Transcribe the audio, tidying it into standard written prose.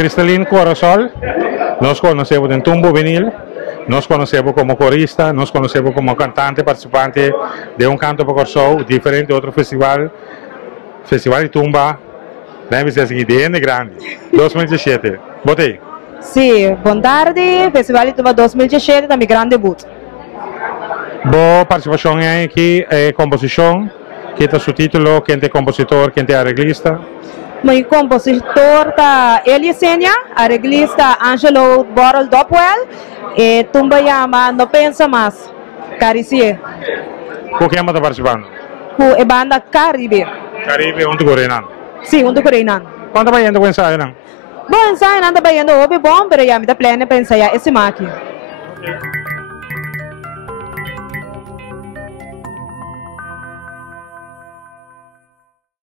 Cristalino Corazol, nos conocemos en Tumbo Vinil, nos conocemos como corista, nos conocemos como cantante, participante de un canto por show diferente de otro festival, Festival de Tumba, deve ser assim, de grande, 2017. Botei. Sim, boa tarde, Festival de Tumba 2017, da meu grande debut. Boa participação aqui, composição, que é o título, quem é compositor, quem é arreglista. Meu compositor tá Elisênia, arreglista Angelo Borel Doppel, e Tumba Yama Não Pensa Mais, Caricie. Com quem está participando? Com a banda Caribe. Caribe, onde coreano? Sim, onde coreano. Quanto vai indo com ensaio, não? Bom, ensaio não está bem indo, bom, mas já me dá plena para ensaiar esse máquina. Okay.